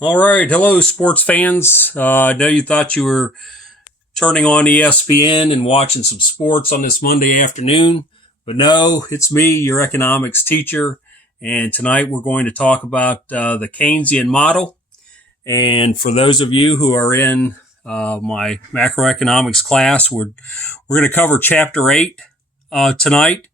All right. Hello, sports fans. I know you thought you were turning on ESPN and watching some sports on this Monday afternoon, but no, it's me, your economics teacher. And tonight we're going to talk about the Keynesian model. And for those of you who are in my macroeconomics class, we're going to cover Chapter 8 tonight.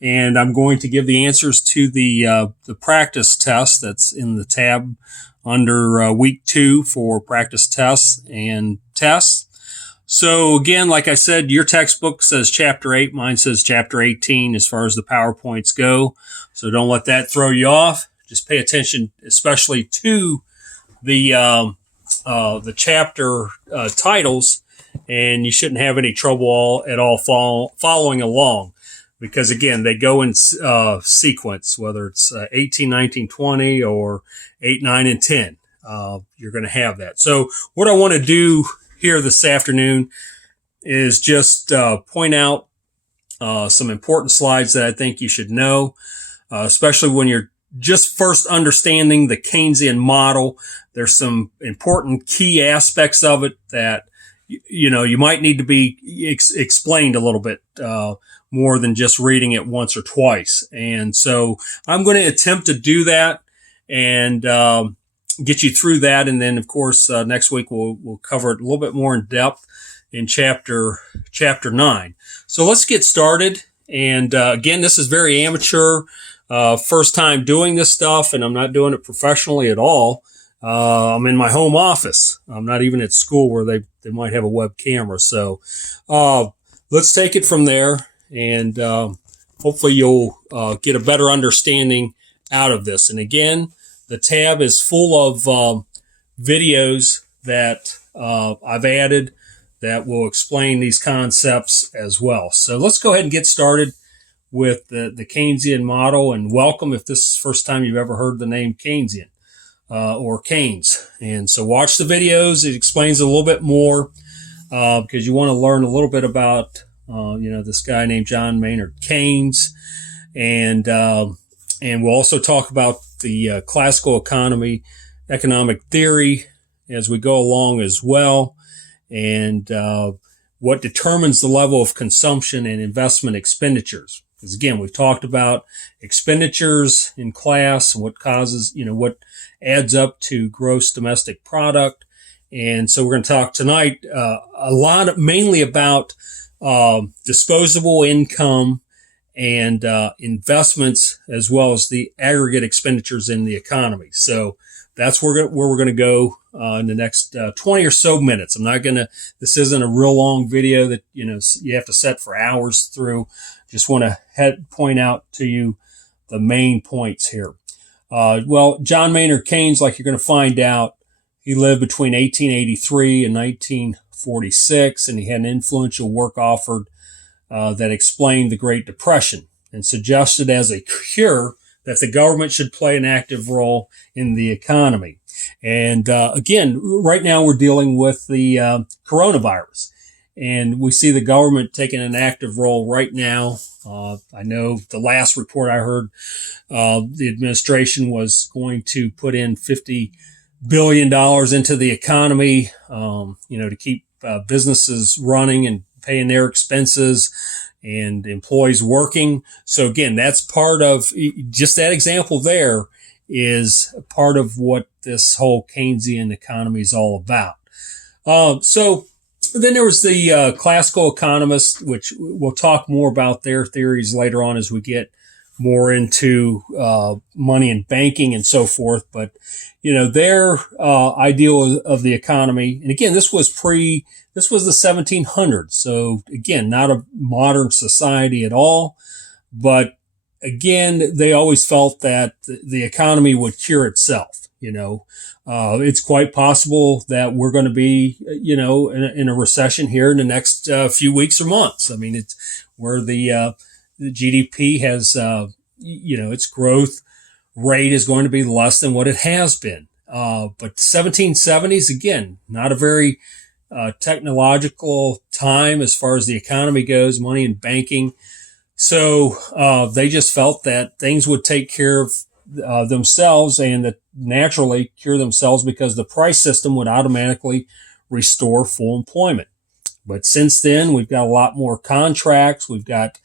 And I'm going to give the answers to the practice test that's in the tab under week 2 for practice tests and tests. So again, like I said, your textbook says Chapter 8. Mine says Chapter 18 as far as the PowerPoints go. So don't let that throw you off. Just pay attention, especially to the chapter titles, and you shouldn't have any trouble at all following along. Because again, they go in sequence, whether it's 18, 19, 20, or 8, 9, and 10. You're going to have that. So what I want to do here this afternoon is just point out some important slides that I think you should know, especially when you're just first understanding the Keynesian model. There's some important key aspects of it that you might need to be explained a little bit more than just reading it once or twice. And so I'm going to attempt to do that and get you through that. And then, of course, next week we'll cover it a little bit more in depth in chapter 9. So let's get started. And again, this is very amateur, first time doing this stuff, and I'm not doing it professionally at all. I'm in my home office. I'm not even at school where they might have a web camera. So let's take it from there. And hopefully you'll get a better understanding out of this. And again, the tab is full of videos that I've added that will explain these concepts as well. So let's go ahead and get started with the Keynesian model. And welcome if this is the first time you've ever heard the name Keynesian or Keynes. And so watch the videos. It explains a little bit more because you want to learn a little bit about this guy named John Maynard Keynes. And we'll also talk about the classical economic theory as we go along as well. And what determines the level of consumption and investment expenditures. Because again, we've talked about expenditures in class and what causes, what adds up to gross domestic product. And so we're going to talk tonight mainly about disposable income and investments, as well as the aggregate expenditures in the economy. So that's where we're going to go in the next 20 or so minutes. This isn't a real long video that, you have to set for hours through. Just want to point out to you the main points here. John Maynard Keynes, like you're going to find out, he lived between 1883 and 1946, and he had an influential work offered that explained the Great Depression and suggested as a cure that the government should play an active role in the economy. And again, right now we're dealing with the coronavirus, and we see the government taking an active role right now. I know the last report I heard, the administration was going to put in $50 billion into the economy, to keep businesses running and paying their expenses and employees working. So again, that's part of just that example there is part of what this whole Keynesian economy is all about. So then there was the classical economists, which we'll talk more about their theories later on as we get more into money and banking and so forth. But, their ideal of the economy, and again, this was the 1700s. So again, not a modern society at all. But again, they always felt that the economy would cure itself. It's quite possible that we're going to be, in a recession here in the next few weeks or months. I mean, it's where the GDP has, its growth rate is going to be less than what it has been. But the 1770s, again, not a very technological time as far as the economy goes, money and banking. So they just felt that things would take care of themselves and that naturally cure themselves because the price system would automatically restore full employment. But since then, we've got a lot more contracts. We've got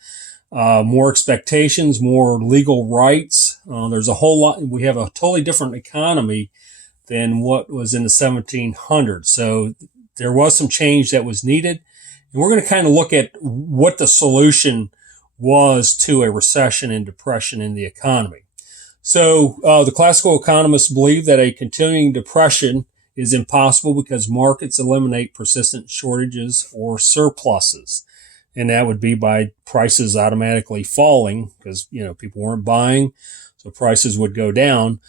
more expectations, more legal rights. There's a whole lot. We have a totally different economy than what was in the 1700s. So there was some change that was needed. And we're going to kind of look at what the solution was to a recession and depression in the economy. So the classical economists believe that a continuing depression is impossible because markets eliminate persistent shortages or surpluses. And that would be by prices automatically falling because, people weren't buying, so prices would go down.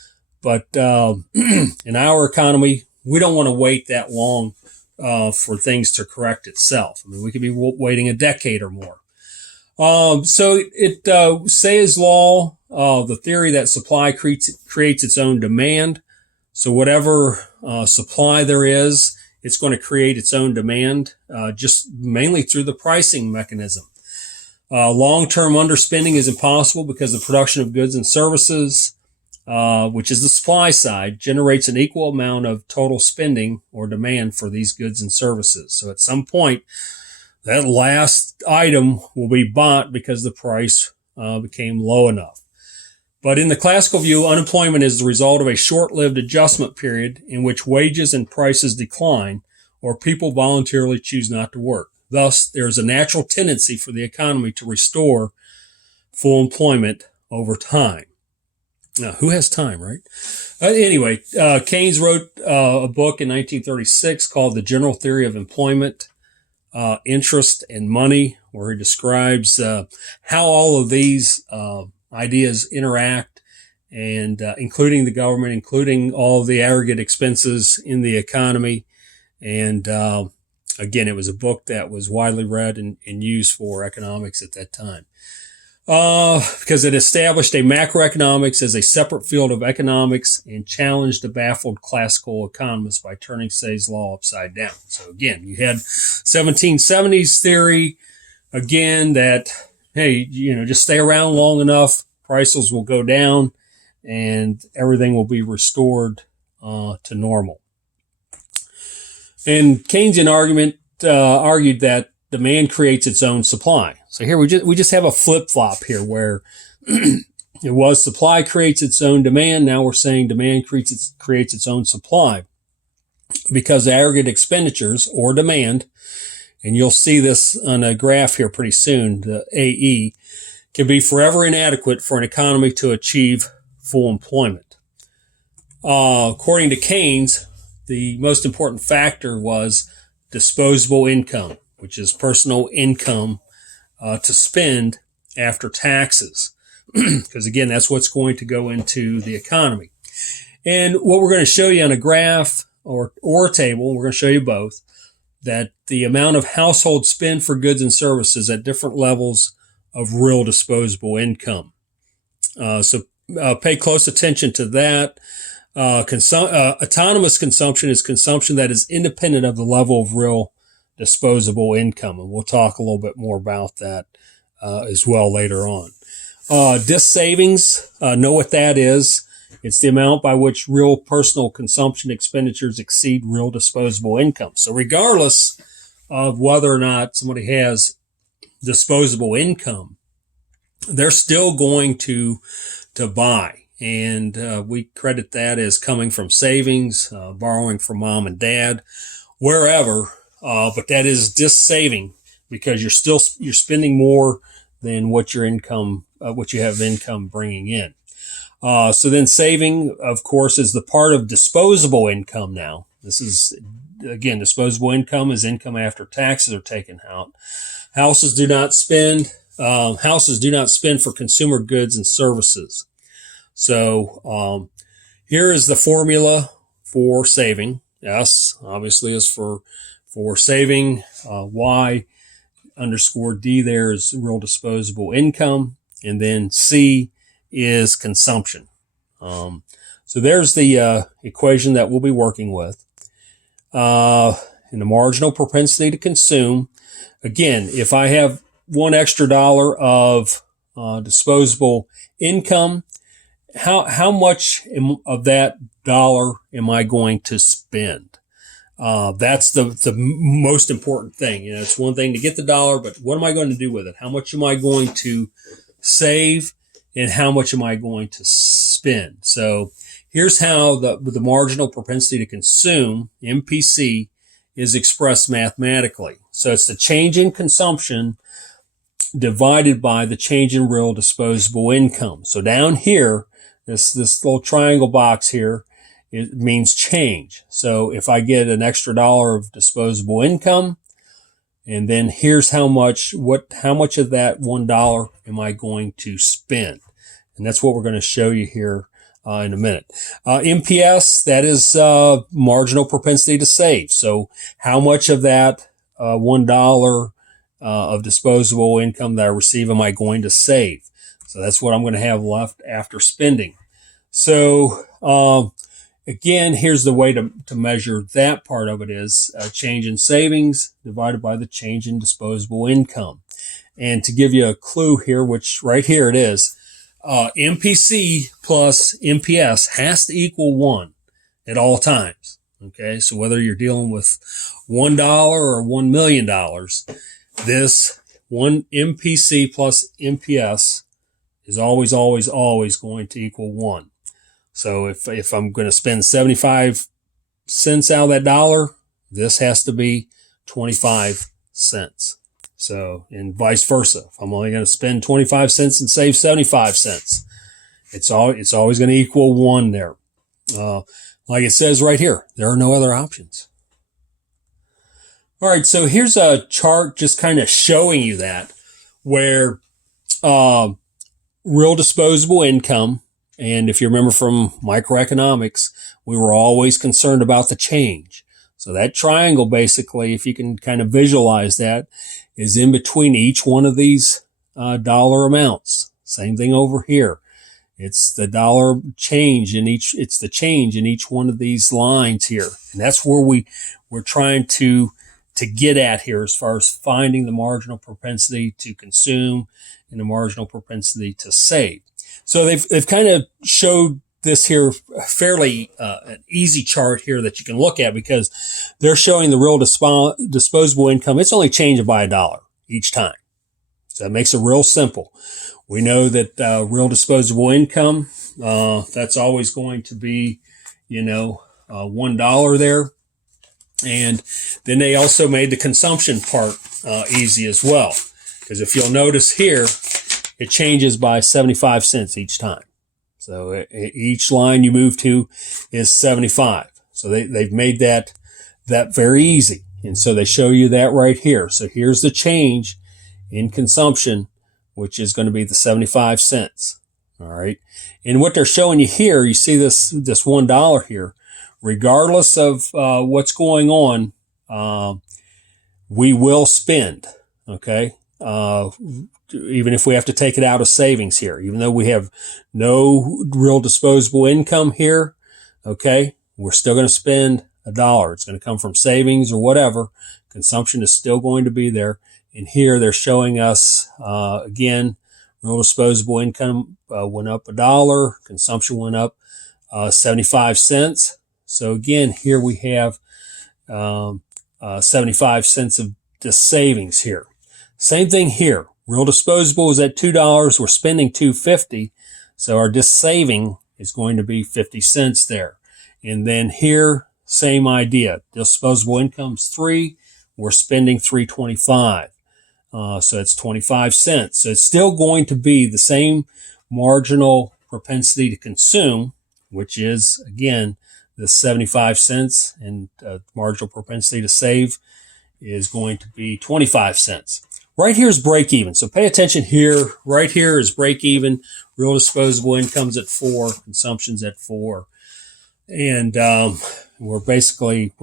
But in our economy, we don't want to wait that long for things to correct itself. I mean, we could be waiting a decade or more. So it Say's law, the theory that supply creates its own demand. So whatever supply there is, it's going to create its own demand, just mainly through the pricing mechanism. Long-term underspending is impossible because the production of goods and services, which is the supply side, generates an equal amount of total spending or demand for these goods and services. So at some point, that last item will be bought because the price became low enough. But in the classical view, unemployment is the result of a short-lived adjustment period in which wages and prices decline or people voluntarily choose not to work. Thus, there is a natural tendency for the economy to restore full employment over time. Now, who has time, right? Anyway, Keynes wrote a book in 1936 called The General Theory of Employment, Interest, and Money, where he describes how all of these ideas interact, and including the government, including all the aggregate expenses in the economy. And again, it was a book that was widely read and used for economics at that time. Because it established a macroeconomics as a separate field of economics and challenged the baffled classical economists by turning Say's law upside down. So again, you had 1770s theory, again, that, hey, just stay around long enough, prices will go down, and everything will be restored to normal. And Keynesian argument argued that demand creates its own supply. So here we just have a flip-flop here where it was supply creates its own demand. Now we're saying demand creates its own supply because aggregate expenditures or demand, and you'll see this on a graph here pretty soon, the AE, can be forever inadequate for an economy to achieve full employment. According to Keynes, the most important factor was disposable income, which is personal income to spend after taxes. Because again, that's what's going to go into the economy. And what we're going to show you on a graph or a table, we're going to show you both, that the amount of household spend for goods and services at different levels of real disposable income. So pay close attention to that. Autonomous consumption is consumption that is independent of the level of real disposable income. And we'll talk a little bit more about that as well later on. Dis savings, know what that is. It's the amount by which real personal consumption expenditures exceed real disposable income. So regardless of whether or not somebody has disposable income, they're still going to buy. And we credit that as coming from savings, borrowing from mom and dad, wherever. But that is just saving because you're spending more than what your income, what you have income bringing in. So then saving, of course, is the part of disposable income now. This is, again, disposable income is income after taxes are taken out. Houses do not spend for consumer goods and services. So here is the formula for saving. S, obviously, is for saving. Y _ D there is real disposable income. And then C is consumption. So there's the equation that we'll be working with. And the marginal propensity to consume. Again, if I have $1 extra of disposable income, how much of that dollar am I going to spend? That's the most important thing. You know, it's one thing to get the dollar, but what am I going to do with it? How much am I going to save, and how much am I going to spend? So here's how the marginal propensity to consume, MPC, is expressed mathematically. So it's the change in consumption divided by the change in real disposable income. So down here, this little triangle box here, it means change. So if I get an extra dollar of disposable income, and then here's how much of that $1 am I going to spend? And that's what we're going to show you here in a minute. MPS, that is marginal propensity to save. So how much of that $1 of disposable income that I receive am I going to save? So that's what I'm going to have left after spending. So again, here's the way to measure that part of it is change in savings divided by the change in disposable income. And to give you a clue here, which right here it is, MPC plus MPS has to equal 1 at all times. Okay, so whether you're dealing with $1 or $1 million, this one MPC plus MPS is always going to equal 1. So if I'm going to spend 75 cents out of that dollar, this has to be 25 cents. So, and vice versa. If I'm only going to spend 25 cents and save 75 cents, it's always going to equal 1 there. Like it says right here, there are no other options. All right. So here's a chart just kind of showing you that where, real disposable income. And if you remember from microeconomics, we were always concerned about the change. So that triangle, basically, if you can kind of visualize that, is in between each one of these dollar amounts. Same thing over here. It's the dollar change it's the change in each one of these lines here. And that's where we're trying to get at here as far as finding the marginal propensity to consume and the marginal propensity to save. So they've kind of showed this here fairly an easy chart here that you can look at because they're showing the real disposable income. It's only changing by $1 each time. So that makes it real simple. We know that real disposable income, that's always going to be, $1 there. And then they also made the consumption part easy as well. Because if you'll notice here, it changes by 75 cents each time. So each line you move to is 75. So they've made that very easy. And so they show you that right here. So here's the change in consumption, which is going to be the 75 cents. All right. And what they're showing you here, you see this $1 here, regardless of what's going on, we will spend. Okay. Even if we have to take it out of savings here, even though we have no real disposable income here, okay, we're still going to spend $1. It's going to come from savings or whatever. Consumption is still going to be there. And here they're showing us, again, real disposable income went up $1. Consumption went up 75 cents. So again, here we have 75 cents of the savings here. Same thing here. Real disposable is at $2. We're spending $2.50. So our saving is going to be 50 cents there. And then here, same idea. Disposable income's $3. We're spending $3.25. So it's 25 cents. So it's still going to be the same marginal propensity to consume, which is, again, the 75 cents, and marginal propensity to save is going to be 25 cents. Right here is break even. So pay attention here. Right here is break even. Real disposable income's at 4. Consumption's at 4. And we're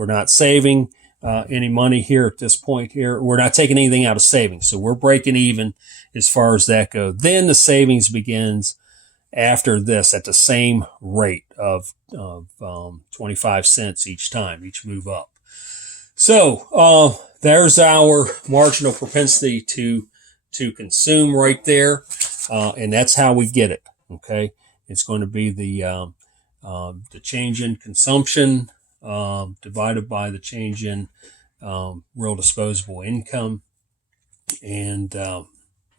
not saving any money here at this point here. We're not taking anything out of savings. So we're breaking even as far as that goes. Then the savings begins after this at the same rate of 25 cents each time, each move up. So there's our marginal propensity to consume right there, and that's how we get it. Okay, it's going to be the change in consumption divided by the change in real disposable income. And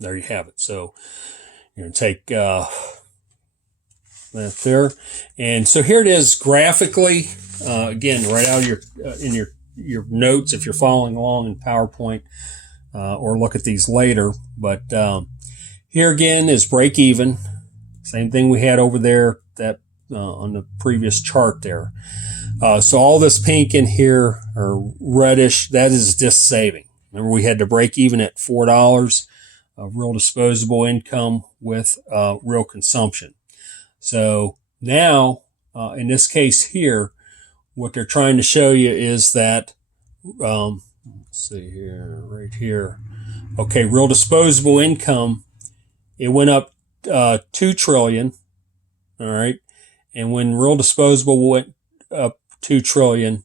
there you have it. So you're going to take that there. And so here it is graphically, again, right out of your in your notes if you're following along in PowerPoint, or look at these later. But here again is break even. Same thing we had over there that on the previous chart there. So all this pink in here or reddish, that is just saving. Remember, we had to break even at $4 of real disposable income with real consumption. So now, in this case here, what they're trying to show you is that, let's see here, right here. Okay, real disposable income, it went up 2 trillion. All right. And when real disposable went up 2 trillion,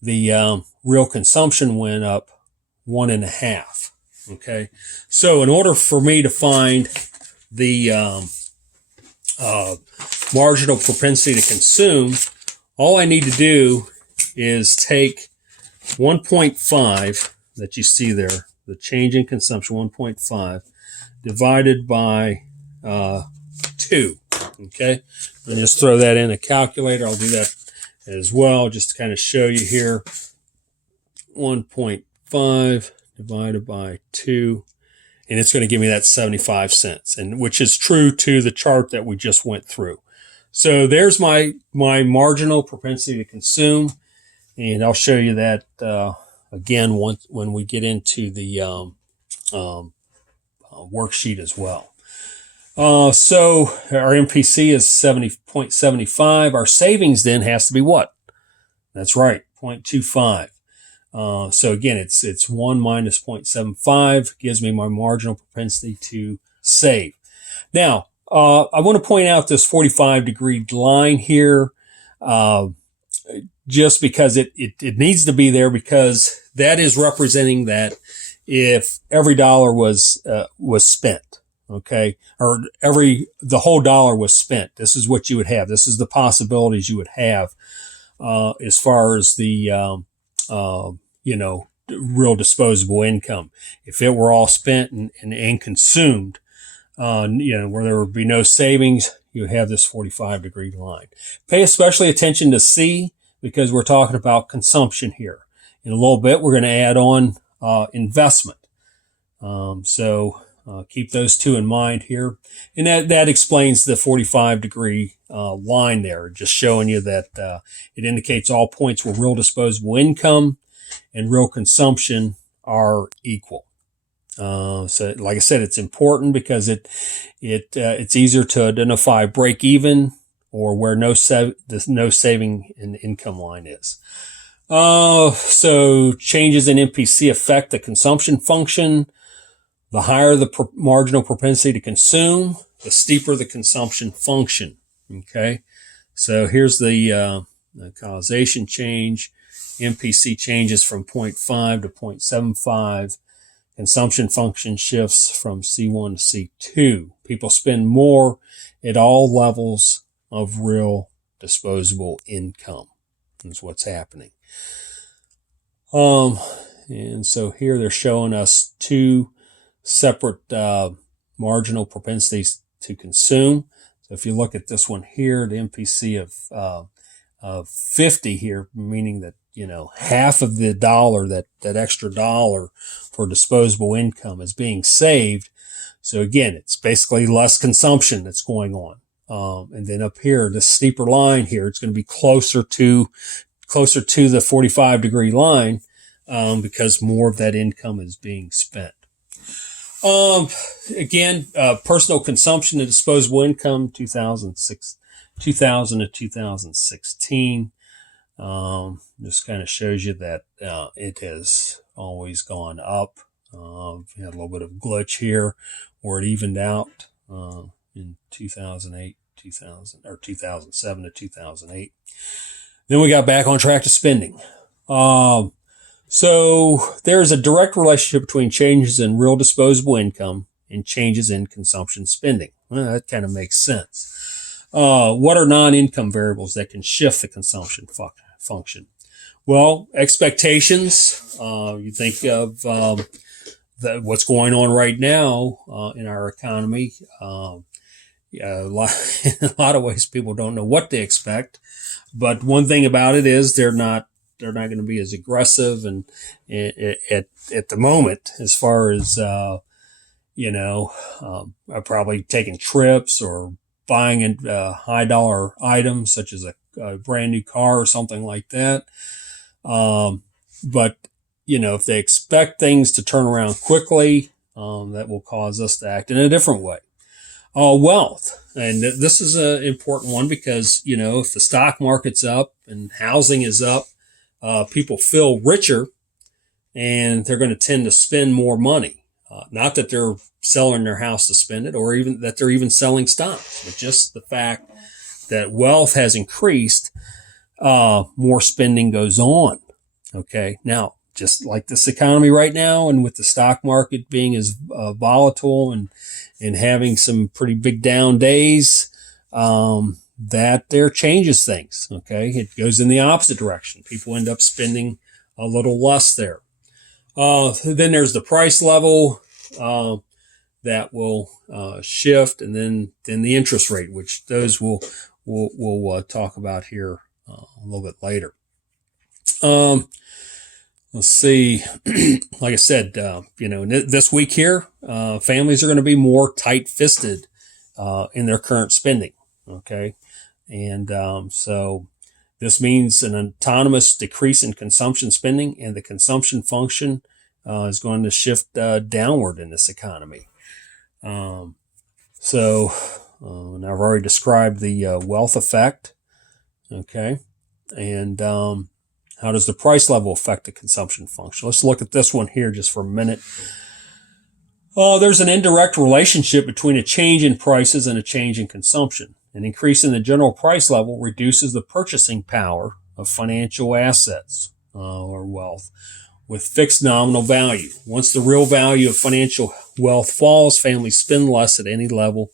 the real consumption went up 1.5. Okay. So in order for me to find the marginal propensity to consume, all I need to do is take 1.5 that you see there, the change in consumption, 1.5, divided by 2. Okay. And just throw that in a calculator. I'll do that as well, just to kind of show you here. 1.5 divided by 2, and it's going to give me that 75 cents, and which is true to the chart that we just went through. So there's my marginal propensity to consume, and I'll show you that again when we get into the worksheet as well. So our MPC is 70.75. Our savings then has to be what? That's right, 0.25. So again, it's 1 minus 0.75 gives me my marginal propensity to save. Now, I want to point out this 45-degree line here, just because it needs to be there, because that is representing that if every dollar was spent. Okay, or the whole dollar was spent. This is what you would have. This is the possibilities you would have as far as the real disposable income. If it were all spent and consumed, where there would be no savings, you would have this 45-degree line. Pay especially attention to C, because we're talking about consumption here. In a little bit, we're going to add on investment. So keep those two in mind here. And that explains the 45-degree line there, just showing you that it indicates all points where real disposable income and real consumption are equal. So like I said, it's important because it's easier to identify break even or where no saving in the income line is. So changes in MPC affect the consumption function. The higher the marginal propensity to consume, the steeper the consumption function. Okay. So here's the causation change. MPC changes from 0.5 to 0.75. Consumption function shifts from C1 to C2. People spend more at all levels of real disposable income. That's what's happening. And so here they're showing us two separate marginal propensities to consume. So if you look at this one here, the MPC of 50 here, meaning that half of the dollar, that extra dollar for disposable income is being saved. So again, it's basically less consumption that's going on. And then up here, this steeper line here, it's going to be closer to the 45-degree line, because more of that income is being spent. Again, personal consumption and disposable income, 2000 to 2016. Just kind of shows you that it has always gone up. We had a little bit of glitch here where it evened out in 2007 to 2008. Then we got back on track to spending. So there's a direct relationship between changes in real disposable income and changes in consumption spending. Well, that kind of makes sense. What are non-income variables that can shift the consumption function? Well, expectations. You think of what's going on right now in our economy. Yeah, in a lot of ways, people don't know what to expect. But one thing about it is they're not going to be as aggressive and at the moment as far as probably taking trips or buying high dollar items such as a brand new car or something like that. But if they expect things to turn around quickly, that will cause us to act in a different way. Wealth. And this is an important one because, if the stock market's up and housing is up, people feel richer and they're going to tend to spend more money. Not that they're selling their house to spend it or even that they're even selling stocks, but just the fact that wealth has increased, more spending goes on. Okay. Now, just like this economy right now and with the stock market being as volatile and having some pretty big down days, that there changes things. Okay. It goes in the opposite direction. People end up spending a little less there. Then there's the price level, that will, shift, and then the interest rate, which those we'll talk about here, a little bit later. Let's see. Like I said, this week here, families are going to be more tight-fisted in their current spending. Okay, and so this means an autonomous decrease in consumption spending, and the consumption function is going to shift downward in this economy. Now I've already described the wealth effect. Okay, and how does the price level affect the consumption function? Let's look at this one here just for a minute. There's an indirect relationship between a change in prices and a change in consumption. An increase in the general price level reduces the purchasing power of financial assets or wealth with fixed nominal value. Once the real value of financial wealth falls, families spend less at any level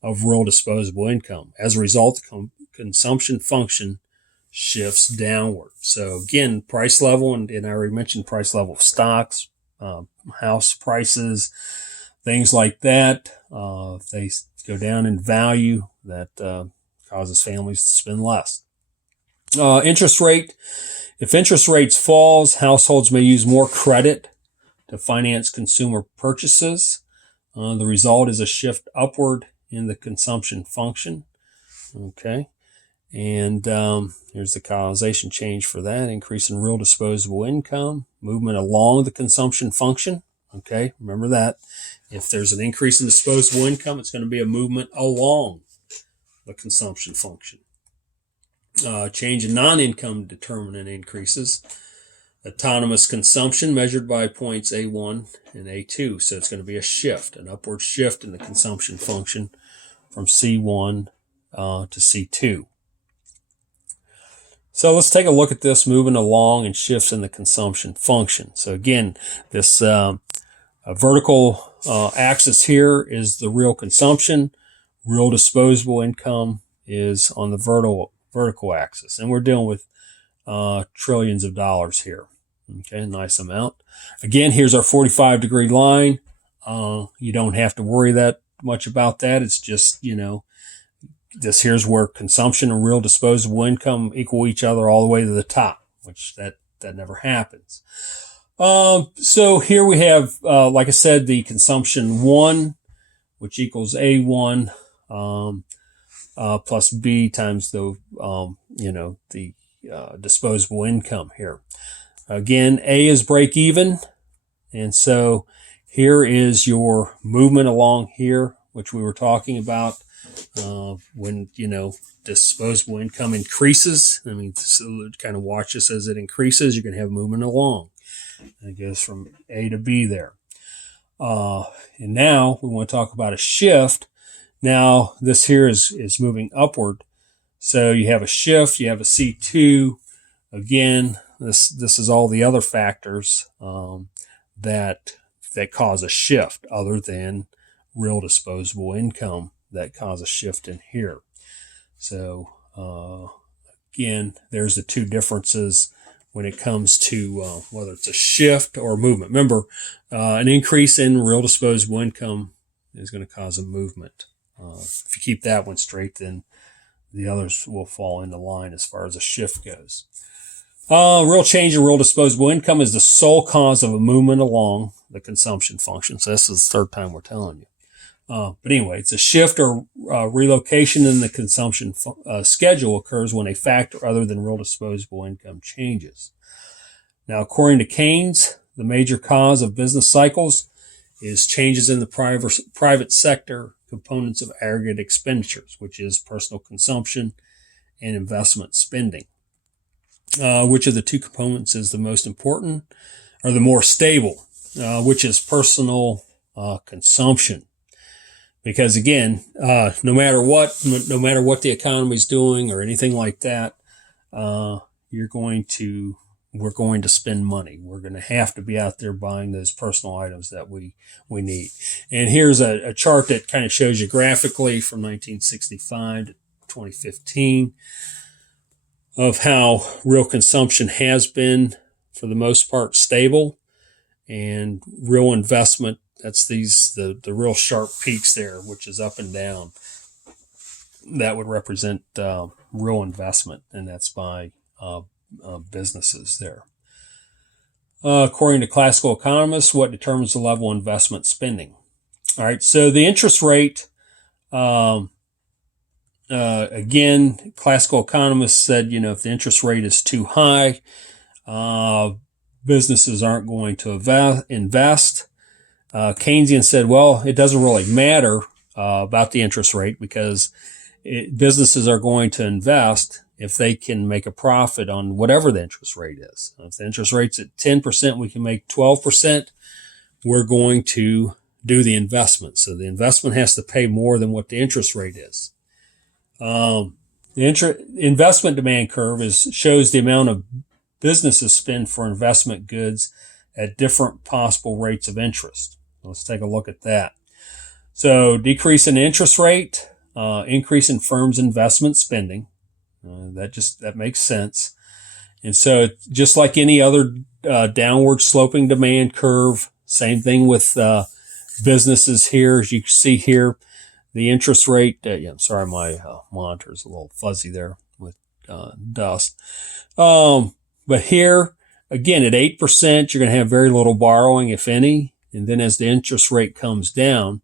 of real disposable income. As a result, the consumption function shifts downward. So again, price level, and I already mentioned price level of stocks, house prices, things like that. If they go down in value, that causes families to spend less. Interest rate. If interest rates falls, households may use more credit to finance consumer purchases. The result is a shift upward in the consumption function. Okay. And here's the causation change for that. Increase in real disposable income, movement along the consumption function. Okay, remember that. If there's an increase in disposable income, it's going to be a movement along the consumption function. Change in non-income determinant increases. Autonomous consumption measured by points A1 and A2. So it's going to be a shift, an upward shift in the consumption function from C1 to C2. So let's take a look at this moving along and shifts in the consumption function. So again, this vertical axis here is the real consumption. Real disposable income is on the vertical axis. And we're dealing with trillions of dollars here. Okay, nice amount. Again, here's our 45-degree line. You don't have to worry that much about that. It's just, this here's where consumption and real disposable income equal each other all the way to the top, which that never happens. So here we have, like I said, the consumption 1, which equals A1 plus B times the disposable income here. Again, A is break even. And so here is your movement along here, which we were talking about. When, disposable income increases, so kind of watch this as it increases, you're going to have movement along. And it goes from A to B there. And now we want to talk about a shift. Now this here is moving upward. So you have a shift, you have a C2. Again, this is all the other factors that cause a shift other than real disposable income that cause a shift in here. So again, there's the two differences when it comes to whether it's a shift or a movement. Remember, an increase in real disposable income is going to cause a movement. If you keep that one straight, then the others will fall into line as far as a shift goes. Real change in real disposable income is the sole cause of a movement along the consumption function. So this is the third time we're telling you. But anyway, it's a shift or relocation in the consumption schedule occurs when a factor other than real disposable income changes. Now, according to Keynes, the major cause of business cycles is changes in the private sector components of aggregate expenditures, which is personal consumption and investment spending. Which of the two components is the most important or the more stable, which is personal consumption? Because again, no matter what the economy is doing or anything like that, we're going to spend money. We're going to have to be out there buying those personal items that we need. And here's a chart that kind of shows you graphically from 1965 to 2015 of how real consumption has been, for the most part, stable, and real investment, that's the real sharp peaks there, which is up and down. That would represent real investment, and that's by businesses there. According to classical economists, what determines the level of investment spending? All right, so the interest rate, again, classical economists said, if the interest rate is too high, businesses aren't going to invest. Keynesian said, well, it doesn't really matter about the interest rate because businesses are going to invest if they can make a profit on whatever the interest rate is. If the interest rate's at 10%, we can make 12%. We're going to do the investment. So the investment has to pay more than what the interest rate is. The investment demand curve shows the amount of businesses spend for investment goods at different possible rates of interest. Let's take a look at that. So decrease in interest rate, increase in firms' investment spending. That makes sense. And so just like any other downward sloping demand curve, same thing with businesses here. As you can see here, the interest rate, sorry, my monitor is a little fuzzy there with dust. But here, again, at 8%, you're going to have very little borrowing, if any. And then as the interest rate comes down,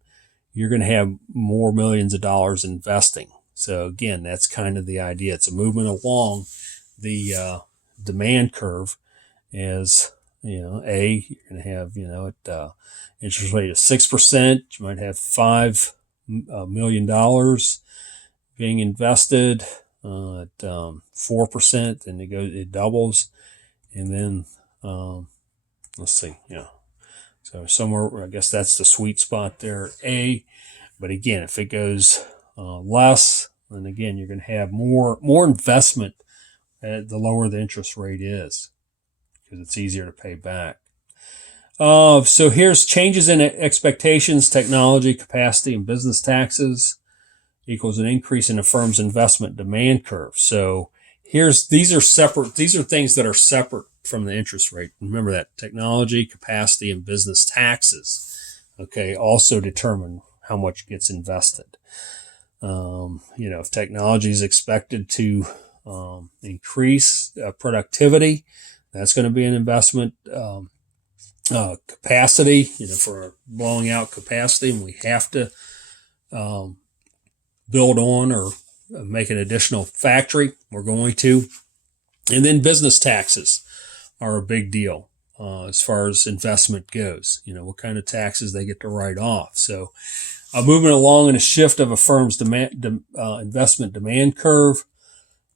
you're going to have more millions of dollars investing. So again, that's kind of the idea. It's a movement along the demand curve as, you're going to have, at interest rate of 6%, you might have $5 million being invested at 4%, and it doubles. And then, let's see, so somewhere, I guess that's the sweet spot there, A. But again, if it goes less, then again, you're going to have more investment at the lower the interest rate is, because it's easier to pay back. So here's changes in expectations, technology, capacity, and business taxes equals an increase in a firm's investment demand curve. So these are things that are separate from the interest rate. Remember that technology, capacity, and business taxes, also determine how much gets invested. If technology is expected to increase productivity, that's going to be an investment. Capacity, for blowing out capacity, and we have to build on or make an additional factory, we're going to. And then business taxes are a big deal as far as investment goes. What kind of taxes they get to write off. So moving along in a shift of a firm's investment demand curve.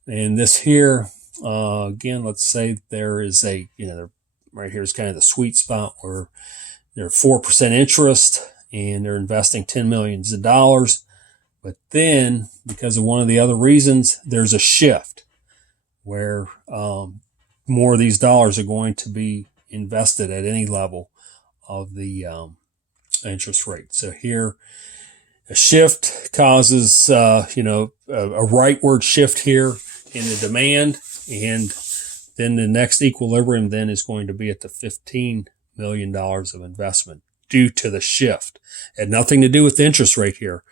And this here, again, let's say there is right here is kind of the sweet spot where they're 4% interest and they're investing $10 million. But then, because of one of the other reasons, there's a shift where more of these dollars are going to be invested at any level of the interest rate. So here, A shift causes, a rightward shift here in the demand, and then the next equilibrium then is going to be at the $15 million of investment due to the shift. It had nothing to do with the interest rate here,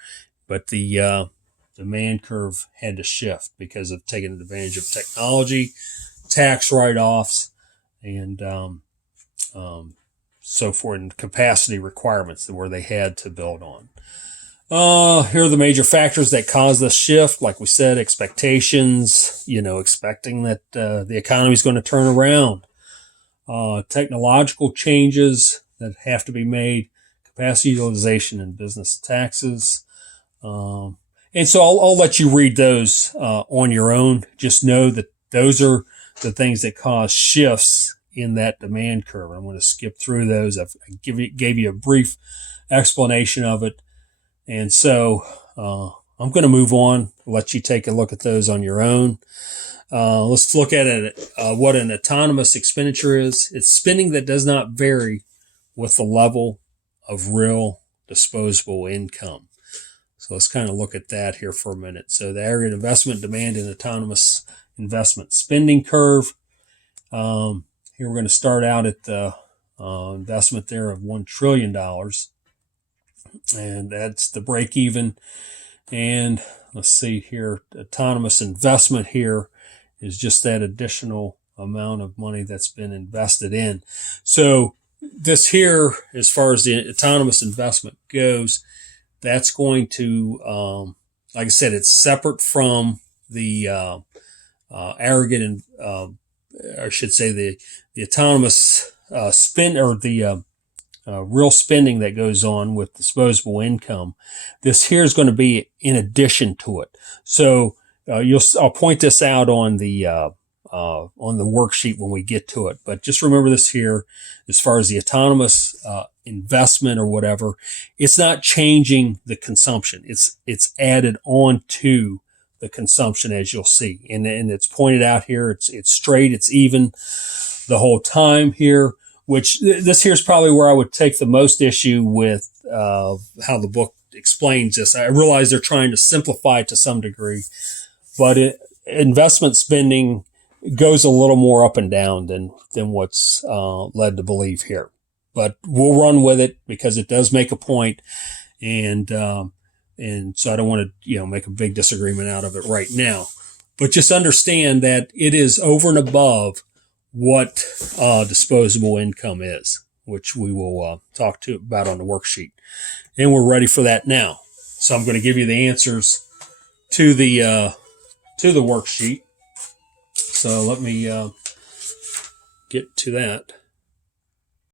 but the demand curve had to shift because of taking advantage of technology, tax write-offs, and so forth, and capacity requirements where they had to build on. Here are the major factors that cause this shift. Like we said, expectations, expecting that the economy is going to turn around. Technological changes that have to be made, capacity utilization and business taxes. And so I'll let you read those on your own. Just know that those are the things that cause shifts in that demand curve. I'm going to skip through those. I gave you a brief explanation of it. And so I'm going to move on, let you take a look at those on your own. Let's look at it, what an autonomous expenditure is. It's spending that does not vary with the level of real disposable income. So let's kind of look at that here for a minute. So the aggregate investment demand and autonomous investment spending curve. Here we're going to start out at the investment there of $1 trillion. And that's the break even. And let's see here, autonomous investment here is just that additional amount of money that's been invested in. So this here, as far as the autonomous investment goes, that's going to, like I said, it's separate from the aggregate, and I should say the autonomous spend, or the real spending that goes on with disposable income. This here is going to be in addition to it. So I'll point this out on the worksheet when we get to it. But just remember this here, as far as the autonomous investment or whatever, it's not changing the consumption. It's added on to the consumption, as you'll see, and it's pointed out here. It's straight, it's even the whole time here. Which this here is probably where I would take the most issue with how the book explains this. I realize they're trying to simplify it to some degree, but investment spending goes a little more up and down than what's led to believe here. But we'll run with it because it does make a point, and so I don't want to make a big disagreement out of it right now. But just understand that it is over and above what disposable income is, which we will talk about on the worksheet. And we're ready for that now. So I'm going to give you the answers to the worksheet. So let me get to that.